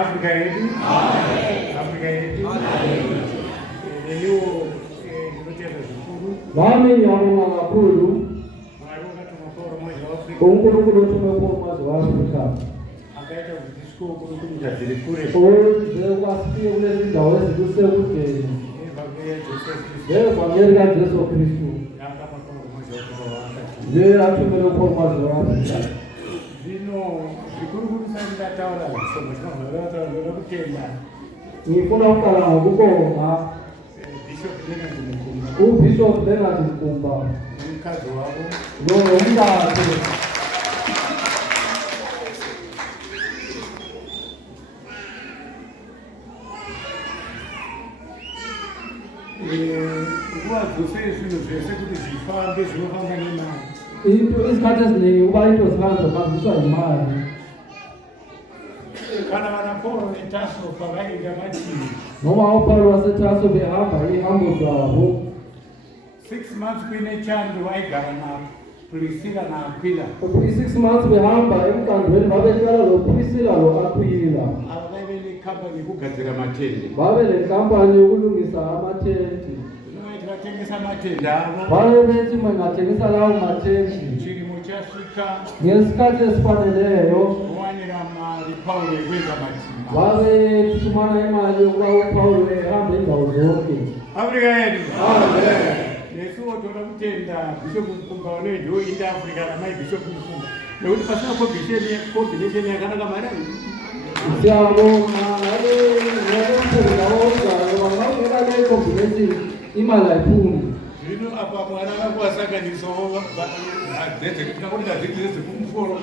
Africa yetu. Africa yetu. Leo nilotenda zikuru. Wami nyamwa makuru. Maruka tumaporo Mwazha wa Afrika. Tumeporo Mwazha wa Afrika. Akaita kudisco kurukuja zilekure. Wasikie ule ndawo ezikusebukeni. Evangeli raJeso Kristu. Atumele kwa Mwazha wa Afrika. Zino zikuru kusanga taura somo chama kutenda. Nifuna ukala ngokoma. Bishop Leonard Mkumba. Mkazi wabo. Umkati. Isikhathi esiningi uba into zikazokaziswa imali. Kana vanaporo netaso pavainga machini. Noma uPaulo wasetaso behamba ihambo zabo. 6 months kuine chando waigara na Priscilla na Aquila. 6 months behamba emkandweni babehlala lo Priscilla lo Aquila. Abavele company kugadzira matende. Babe le company yokulungisa amatenti. Vatengesa matende avo. Babe bethi mangathengisa lawo matenti. Chirimo chasvika. Ngesikhathi esifaneleyo. Kuwanira mari Paulo ekwenza matimba. Babe tusumana imali yokuba uPaulo ehambe indawo zonke. Afrika yedu. Amen. Yesu otoda kutenda Bishop Mkumba wedu in Africa na mai Bishop Mkumba. Nekuti pasina combination yakanaka marai. Siyabonga combination imali ayiphumi. Zvino apa mwana vakuvasanganiso dzezvekumuforo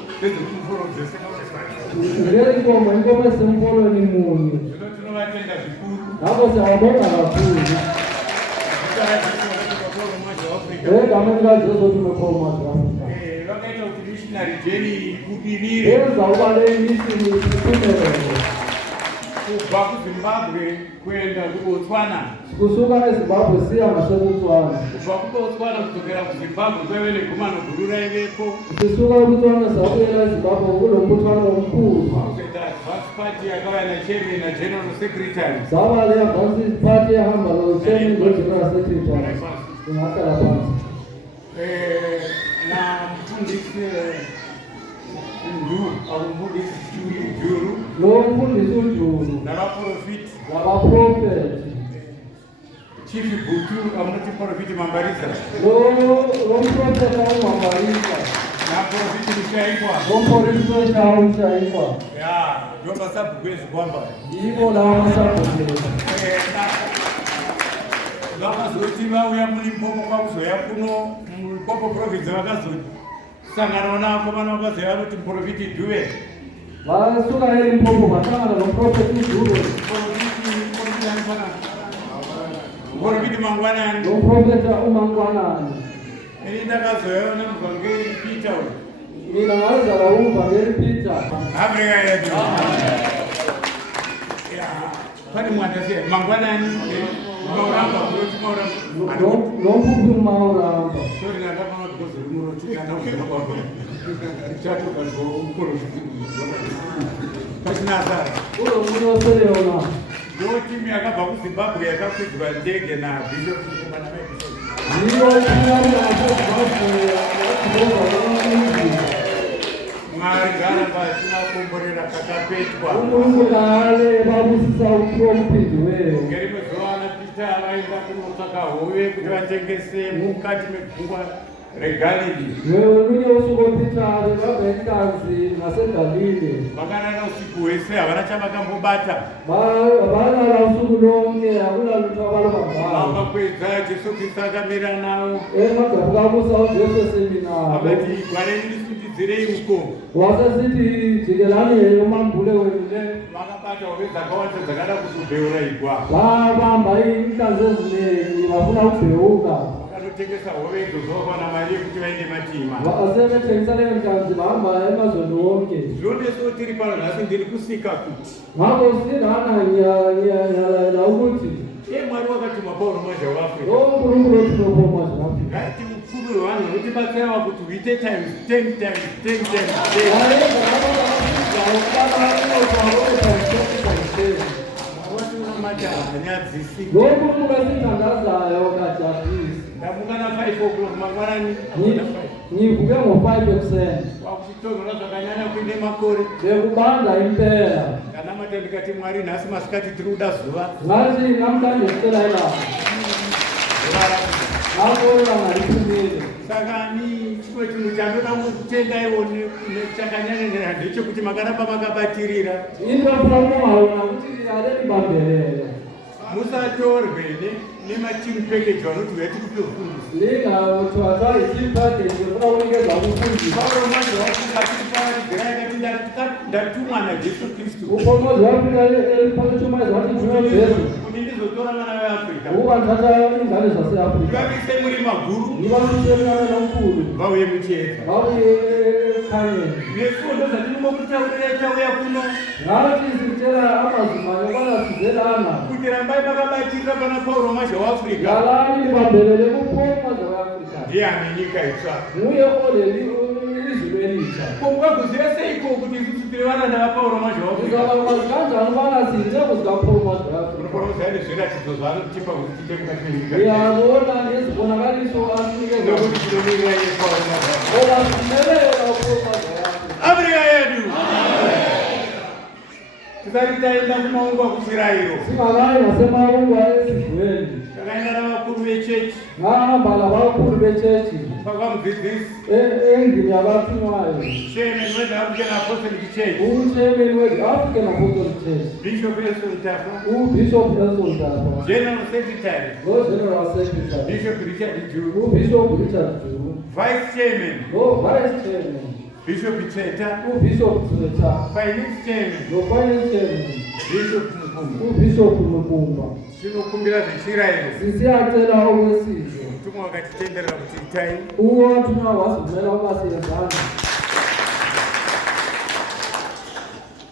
Ngeikomo inkomo esemfolo ni munye. zvino tinovatenga zvikuru. Ngakho siyabonga kakhulu. Egameni raJesu tumeporo Mwazha wa Afrika. Vakaita kuti missionary journey ibudirire. Yenza uba le mission iphumelele. Kubva kuZimbabwe kuenda kuBotswana. Kusuka eZimbabwe siya ngaseBotswana. Kubva kuBotswana kudzokera kuZimbabwe kwaive negumano guru raivepo. Sisuka kuBotswana sakuyela eZimbabwe kulo mbuthano omkhulu. Kwakuzoita advance party yakava nachairman nageneral secretary. Zava le advance party yahamba lo chairman nogeneral secretary. Ngakhala phansi. Na mfundisi Nduru. Lo mfundisi uNduru. Navaprofiti. Nabaprofeti. Chief Butu amunoti profiti Mambariza. Lo mprofeti aumambariza. Naprofiti Mushaikwa. Lo mprofeti aumshaikwa. Ya, ndio masabu kwezi kwamba. Ivo la masabu kwezi. Vakazoti vauya muLimpopo kwakuzoya kuno muLimpopo province vakazosangana nako vana vakazoya kuti muprofiti Dube. Vasuka eLimpopo vasangana nomuprofeti Dube. Muprofiti Mangwanani. Nomuprofeti uMangwanani. Ini ndakazoya nemuvhangeri Peter. Mina ngazala umuvhangeri Peter. Afrika yedu. Pane mwandasiya Mangwanani. Mauramba kuroti Mauramba. Nompupi Mauramba. Sorry ndakafana kukoze rumuroti kana kuenda kwako. Chato kazvo muprofiti. Pasina Ulo munoseleona. Ndio timu yakabva kuZimbabwe yakakwidzwa ndege naBishop Mkumba na Bishop. Ndiyo timu yaZimbabwe Mwari ngaramba tinakomborera kakapetwa. Mulungu ngale babusisa upindu wewe. Ngerimwe zuva Peter vaenda kunotsvaka hove kuti vatengese mukati megungwa reGalili. Wewe unye usuko Peter vabhenkazi naseGalile. Vakarara usiku hwese havana chavakambobata. Valala usuku lonke hakuna lutho abalobamba. Vakakwedza Jesu Kristu akamira navo. Magabuka musa uJesu seminaro. Vakati gwareni lisundidzirei uko. Wasasithi jikelani umambule wenu le. Vakabata hove dzakawanda dzakada kutubheura igwa. Vabamba inhlanzi ezinengi bafuna ukubheuka. Vakatotengesa hove idzodzo vakawana mari yekuti vaende matima. Vasebethengisa leyo nhlanzi bahamba emazweni wonke. Zvioneso tiri pano nhasi ndiri kusika kuti. Ngakho siyalayela ukuthi Mwari wakatuma Paulo Mwazha wa Afrika. uNkulunkulu othume Mwazha wa Afrika. Ngati upfumi hwevanhu hutibatsira kuti uite times 10 times 10 times 10. ndamukana 5 o'clock mangwanani nivuke ngo5%. wakuchitogora zvakanyanya kuinde makore Ndekubanda impela. kana matendikati Mwari nhasi masikati tiri kuda zuva Ngathi namhlanje sicela ilapha. Ngakona ngaliphumile. saka ni chimwe chinhu chandoda kutenda iwo chakanyanya ndechekuti makaramba makabatirira Into efuna ukungaona ukuthi alenibambelele. musatorwe nemateam package vanoti uyati kupe ufundisi Lingathathwa i-team package efuna ukunikeza umfundisi. Paulo manje wafunga achitiparidzira ikati ndatumwa naJesu Kristu Ukhongozi wafika eliphakethumazi wathi nguye uJesu. kuti ndizotora vana veAfrica Ukuba ndithatha ingane zaseAfrika. ndivavise muri maguru Ngibamisele nomkhulu. vauye muchiedza Babuye ekhayeni. nefundo zvatinongokutaurira chauya kuno Ngathi sitshela amazimanyo bayasizelana. kuti rambai makabatirira pana Paulo manje waAfrica Ngalani libambelele kuPaul weAfrika. ndiyani nyika itsva Nguye oleli izulu elitsha. kwakuziva seiko kuti isusu tiri varanda vaPaulo manje waAfrica Ngizabakwazi kanjani ubana siyinceku zikaPaul weAfrika. unofanira nezviratidzo zvaanotipa kuti tiite mukati menyika Ngiyabona ngezibonakaliso asinikeza. nokuti tinomirira Yesu Paulo manje Ngoba simelele uPaul weAfrika. Afrika yedu tisati taenda kumaungwa kuchirayiro Singakayi ngasemawungwa esidlweni. takaenda navakuru vechechi Ngahamba labakulu bechechi. kwakamudzidzisi Endlini yabathunwayo. chairman weAfrican Apostolic Church Uchairman we-African Apostolic Church. Bishop Elson Tafa Ubishop Nelson Daba. General Secretary General Secretary. Bishop Richard Juru Ubishop Richard Juru. Vice Chairman Vice Chairman. Bishop Cheta Ubishop Teta. Finance Chairman Finance Chairman. Bishop Mukumba Ubishop Mukumba. tinokumbira zvechirayiro Sisiyacela okwesizwe. mutumwa wakatitenderera kuti itai Uwo wathunwa wasivumela ukasiyezana.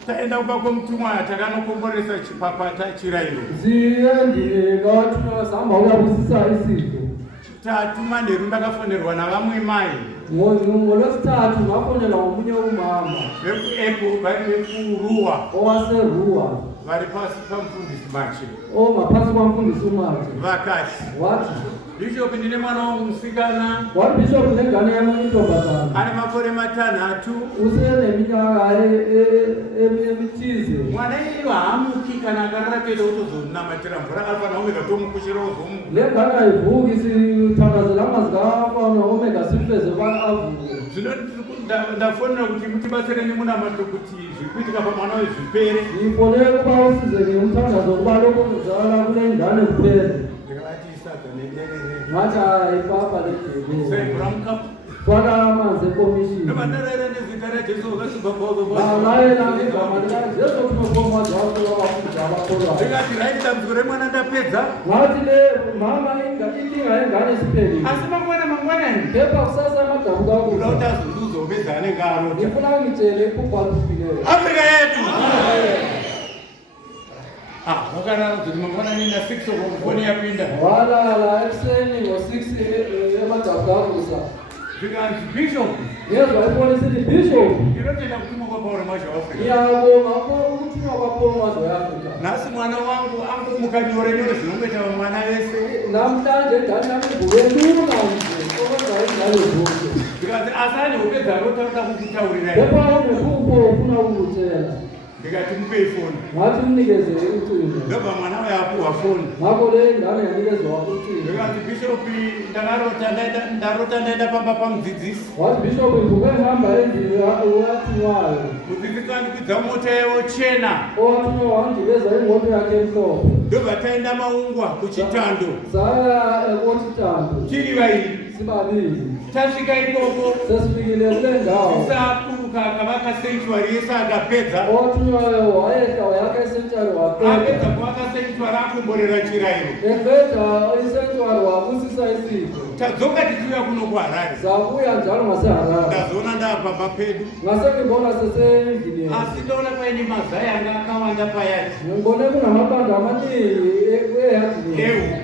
taenda kuba kwomutumwa takanokomboresa chipapata chirayiro Ziyendile kawathunwa sihamba uyabusisa isizwe. chitatu manheru ndakafonerwa navamwe mai ngolwesithathu ngafonelwa ngomunye umama vekuruwa owaseruwa vari pasi pamufundisi mache ongaphansi kwamfundisi umathi vakati wathi bishop ndine mwana womusikana wathi bishop nengane yami intombazana ane makore 6 useneminyaka emithize mwana iyo haamuki kana akarakeda kutozonamatira mvura alfa naomega tomukushira uzomu le ngane ayivuki sithakazela amazwi kaFana omega simfeze avuke zvino ndafonera kuti mutibatsire nemunamato kuti zviri kuitika pamwana wezvipere ngifone kuba usize ngemthandazo kuba lokho kuzala kule ngane kuphele ndikavati isaga nenderere ngathi ayipapa legebe sembura mukapu faka amanzi ekomishini nomandarere nezita raJesu vakasibabhauzo nalayela ngegama likaJesu kunokomazi wakho wabafundi abakholwayo ndikati right dambudziko remwana ndapedza ngathi le mama inkinga yengane isiphelile asi mangwanani kepha kusasa amadamu uda kakuza kuti azunduzo upedzane ngarota ngifuna ngitshele iphupho alifileyo Afrika yetu wakarara kuti mangwanani na 6 okongoni yapinda walala ekuseni ngo-6 emadamu kakuza zvikanzi bishop ngezwa ifonisithi bishop ndinotenda kutumwa kwaPaulo manje waAfrica ngiyabonga ukuthunwa kwaPaul mazwe weAfrika nhasi mwana wangu angumuka nyore nyore zvinongeta vamwana vese namhlanje ingane yami ivuke lula nje okwenza ingane zonke ndikati asanye upedza rotaura kukutaurira kepha unephupho ufuna ukutshela ndikati mupei foni ngathi mnikeze ucingo ndobva mwana wayapuhwa foni ngakho le ngane yanikezwa ucingo ndikati bishopi ndarota ndaenda pamba pamudzidzisi wathi bishop ivuke ngihamba endlini owathunwayo mudzidzisi wandikwidza mota yavo chena owathunwa wangiveza imoto yakhe emhlophe ndobva taenda maungwa kuchitando saya ekotitando tiri vairi sibabili tasvika ikoko sesifikile kule ndawo isapuruka akavaka sanctuary yese akapedza owathunwayo wayehla wayakha isentshari waqeda apedza kuvaka sanctuary akomborera chirayiro eqeda isentshari wabusisa isipho tadzoka tichiuya kuno kuharare sabuya njalo ngaseharare ndazoona ndaapamba pedu ngasengibona sesendlini asi ndaona paine mazai anga akawanda payati ngibone kunamabandla amaningi ehadini ehuku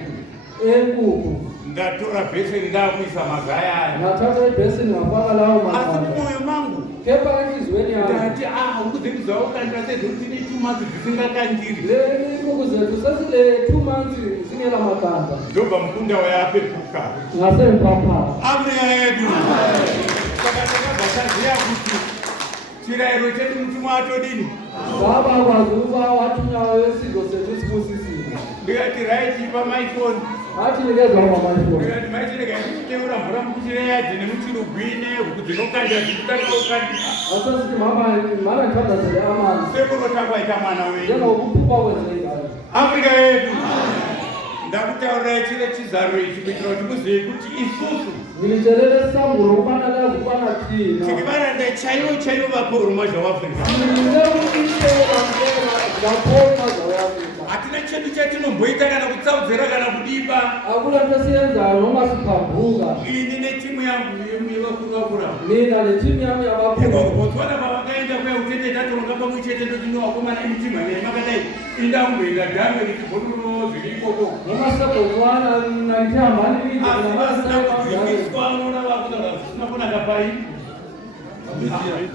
enkukhu ndatora bheseni ndakuisa mazaya nathatha ibhesini ngafaka lawo asi makanda mumwoyo mangu kepha enhliziyweni yami ndati ukuzekuzawukandira sezvekuti 2 months dzisingakandiri inkukhu zethu sesile 2 months zingela makanda ndobva mukunda wayapepuka ngasemphaphara afrika yedu saka takabva taziya kuti chirayiro chedu mutumwa atodini sabakwazi ukuba wathunywayo wesizwe sethu sibusisile ndikati raiti pamaifoni atinikezwa pamaifoni ndikati maitirega kuteura mvura mukuchireyadhi nemuchirugwine huku dzinokandira dzikutakaukandia asasiti mara ndikadazele amanzi sekunotangwaita mwana wenyu njengokuphupha kwezeigayo afrika yedu ndakutaurirai chire chizaro ichi kuitira kuti muzive kuti isusu ngilitshelele samburo ukubana lazi ukubana thina tikivaranda chaivo chaivo vaporu Mwazha waAfrika hatina chedu chatinomboita kana kutsaudzira kana kudipa akuna nto siyenzayo noma siphambuka ini netimu yangu yevakuru vakura mina netimu yami yabakulu botswana pavakaenda kuya kutete tatoronga pamwe chete ndotinowakomana imitima nemakadai indakumboenda dhame richibhoruno zviri ikoko nomasebotswana naitihambani asina kudziviswa unoona vakutaura zvisina kunaka pai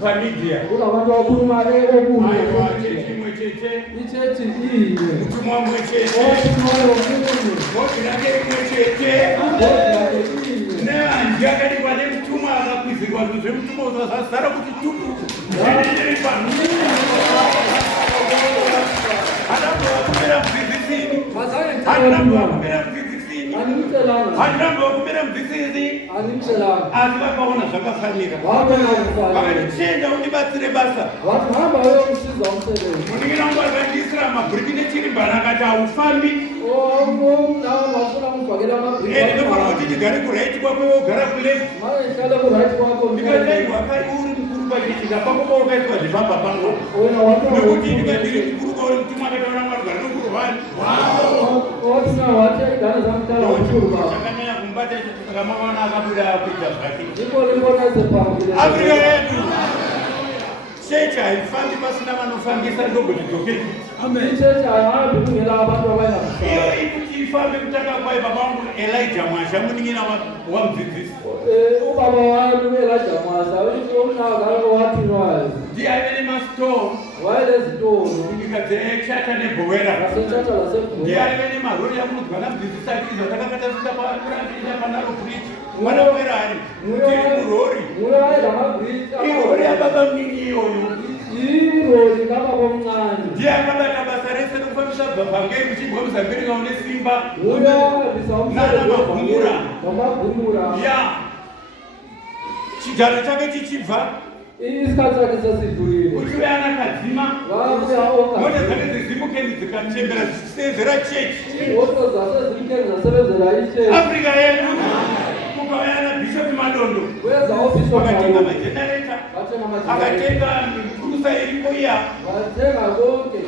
pamidia kuna vantu vakhuluma okuno chimwe chete ichechi iye mutumwa mwe chete otumoyo okuno bhodhi rake rimwe chete nevanji akadikwa nemutumwa akakwizirwa zvinhu zvemutumwa zvazara kuti tupu zvinenderi pano handambovakumira mudzidzisini handambovakumira mudzidzisini handambovakumira mudzidzisi asi vakaona zvakafanira vakatichenda undibatsire basa muningira wangu akandisira mabhuriki nechirimbana akati haufambi ndinofana kuti ndigare kuraiti kwakwe wogara kuleft ndikataigwa kai uri mukuru pachitika pakopa wakaitwa zvepamba pangu nekuti ndikandiri mukuru kwauri mutumwa akataura mwarugara nokurwani chakanyanya kumbata icho saka mavana akabuda kuita zvake afrika yedu chechi haifambi pasina vanofambisa ndogotidokei iyo ikuti ifambe kutanga kwayo baba wangu Elijah Mwazha muningira wamudzidzisi ubaba wami Elijah Mwazha umnakawathinwayo ndiye aive nemastore wayenezitolo ndikadzechata nebhowera ndiye aive nemarori akunodzwa namudzidzisi akiza takakatasita panaro bridge mwana werari tiri murori irori yababa mnini iyoyo irori kababa omncane ndiye akabata basa rese rekufambisa bhangeri kuchibwa muzambirika une simba namagumura ya chigaro chake chichibva isikhathi sakhe sesidlulile uchive anakadzima mota dzake dzizimukeni dzikachembera zichisevera chechi moto zasezimukeni zasebenzela ichechi afrika yedu mukauya nabhishop madondo akatenga majenareta akatenga kurusa iripo iya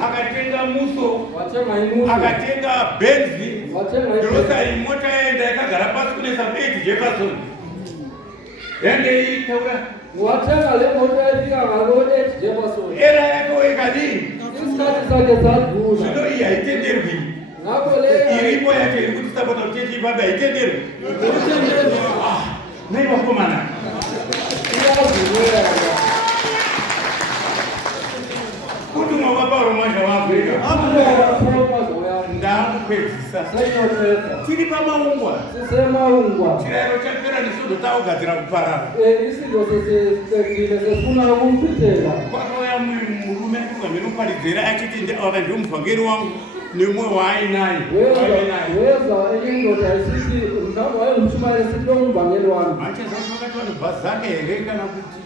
akatenga muso akatenga benzi grosari mota yaenda yakagara pasi kunesa bedi Jefferson yange itaura watenga le moto yafika ngalo Jefferson era yako ikadini isikhathi sakhe sadlula zvino iyi haitenderwi ngakho le iripo yacho iri kuti sapota kuti chifambe haitenderwi naivakomana kuti mwavapauro Mwazha waAfrika ndakukwedzisa tiri pamaungwa chirayiro chapera nesudo taugadzira kuparara kwakauya murume kugamhenoparidzera achiti ava ndio muvhangeri wangu nemwe waainaye machezakati vanobva zake here kana kuti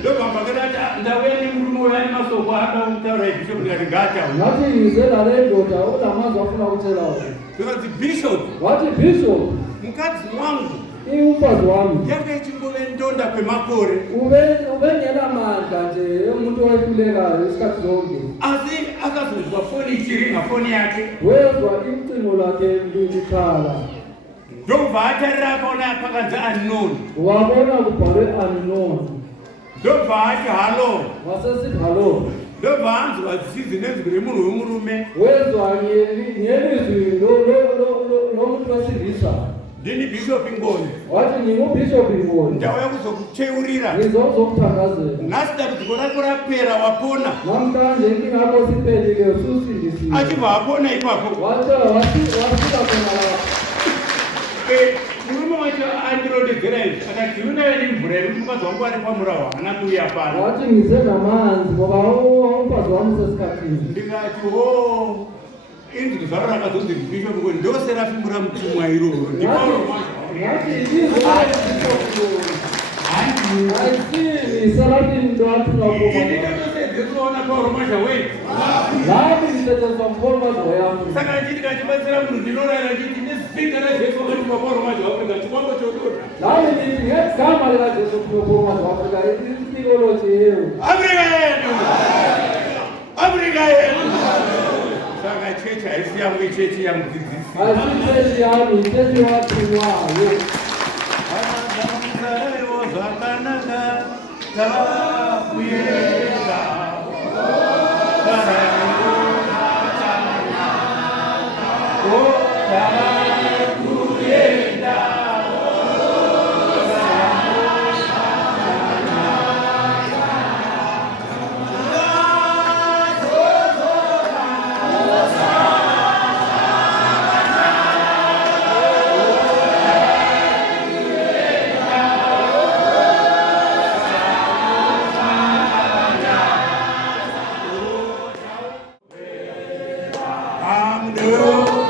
ndobvamvangeri ati ndauya nemurume uyo ane masoko akautaura ibhishop ndikati ngataukati bishop mukadzi wangu umfazi wami yanga ichingove ndonda kwemakore ubengela mandla nje umuntu owehlulekayo isikhathi zonke asi akazozwa foni ichiringa foni yake wezwa icingo lakhe likhala ndobva atarira akaona pakanzi unknown wabona kubhalwe unknown ndobva ati halo wasesithi halo ndobvanzwa zvichizi nenzwi remunhu wemurume wezwa nyelizwi nomuti wesilisa ndini bhishopi Ngoni wati ndimubhishopi Ngoni ndauya kuzokuteurira ndizokuzokutangazela nhasi dambudziko rako rapera wapona namhlanje inkinga yakho siphelile susindisiwe achibva apona ipapo wasika khona murume wacho andirondedzera izvi akati unayo nemvura iri mukadzi wangu ari pamurawa haana kuuya pano wati ngize namanzi ngoba umukadzi wami sesikhathini ndikati o inzwi zvaro rakazonzi bhishopi Ngoni ndoserafimbura mutumwa iroro ngati isalatin ndinotoona pauromazha wei nami ndisetshenziswa mpholomazo yami saka chiti kachibatsira munhu ndinorayira chiti nezita raJesu akatuma pauromazha waafrika chikwambo chodora nami nditi ngegama likaJesu kutuma pauromazho waafrika itikoloji yeru afrika yedu saka chechi haisi yangu ichechi yamudzidzisi asi chechi yami chechi watumwayo Ayo zvakanaka takuenda I'm no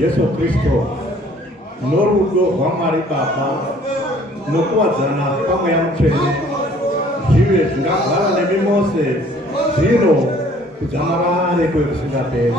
Yesu Kristo norudo rwamwari Baba nokuwadzana pamwe yamutsvene zvive zvingagara nemi mose zvino kudzamara kwekusingateri.